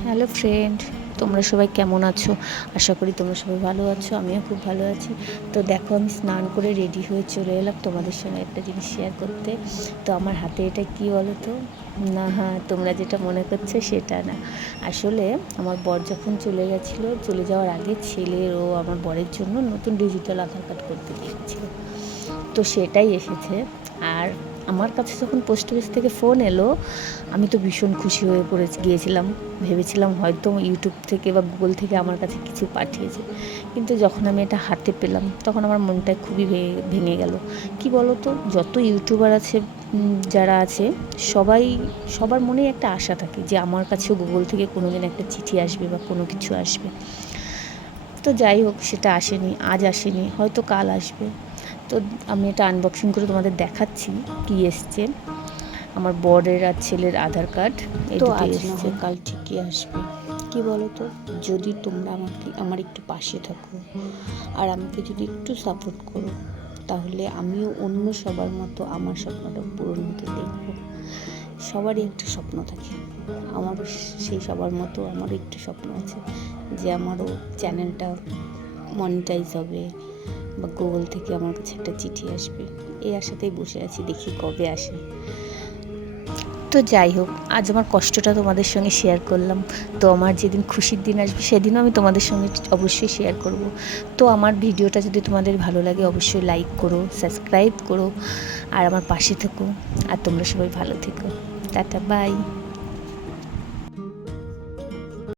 Hello friend, তোমরা সবাই কেমন আছো? আশা করি তোমরা সবাই ভালো আছো, আমিও খুব ভালো আছি। তো দেখো, আমি স্নান করে রেডি হয়ে চলে এলাম তোমাদের সঙ্গে একটা জিনিস শেয়ার করতে। তো আমার হাতে এটা কি বলো তো? না, হ্যাঁ, তোমরা যেটা মনে করছো সেটা না। আসলে আমার বর যখন চলে গেছিলো, চলে যাওয়ার আগে ছেলের ও আমার বরের জন্য নতুন ডিজিটাল আধার কার্ড করতে দিয়ে গেছিলো। তো সেটাই এসেছে। আর আমার কাছে যখন পোস্ট অফিস থেকে ফোন এলো, আমি তো ভীষণ খুশি হয়ে গিয়েছিলাম। ভেবেছিলাম হয়তো ইউটিউব থেকে বা গুগল থেকে আমার কাছে কিছু পাঠিয়েছে। কিন্তু যখন আমি এটা হাতে পেলাম, তখন আমার মনটা খুবই ভেঙে গেল। কি বলো তো, যত ইউটিউবার আছে, যারা আছে, সবার মনেই একটা আশা থাকে যে আমার কাছেও গুগল থেকে কোনো দিন একটা চিঠি আসবে বা কোনো কিছু আসবে। তো যাই হোক, সেটা আসেনি, আজ আসেনি, হয়তো কাল আসবে। তো আমি এটা আনবক্সিং করে তোমাদের দেখাচ্ছি কি এসছে। আমার বরের আর ছেলের আধার কার্ড, এই তো দুটো আজ না এসছে। হয় কাল ঠিকই আসবে। কি বলো তো, যদি তোমরা আমার একটু পাশে থাকো আর আমাকে যদি একটু সাপোর্ট করো, তাহলে আমিও অন্য সবার মতো আমার স্বপ্নটা পূরণ হতে দেখব। সবারই একটা স্বপ্ন থাকে, আমারও সেই সবার মতো আমারও একটু স্বপ্ন আছে যে আমারও চ্যানেলটা মনিটাইজ হবে বা গুগল থেকে আমার কাছে একটা চিঠি আসবে। এই আশাতেই বসে আছি, দেখি কবে আসে। তো যাই হোক, আজ আমার কষ্টটা তোমাদের সঙ্গে শেয়ার করলাম। তো আমার যেদিন খুশির দিন আসবে সেদিনও আমি তোমাদের সঙ্গে অবশ্যই শেয়ার করব। তো আমার ভিডিওটা যদি তোমাদের ভালো লাগে, অবশ্যই লাইক করো, সাবস্ক্রাইব করো, আর আমার পাশে থেকো। আর তোমরা সবাই ভালো থেকো। Tata, by.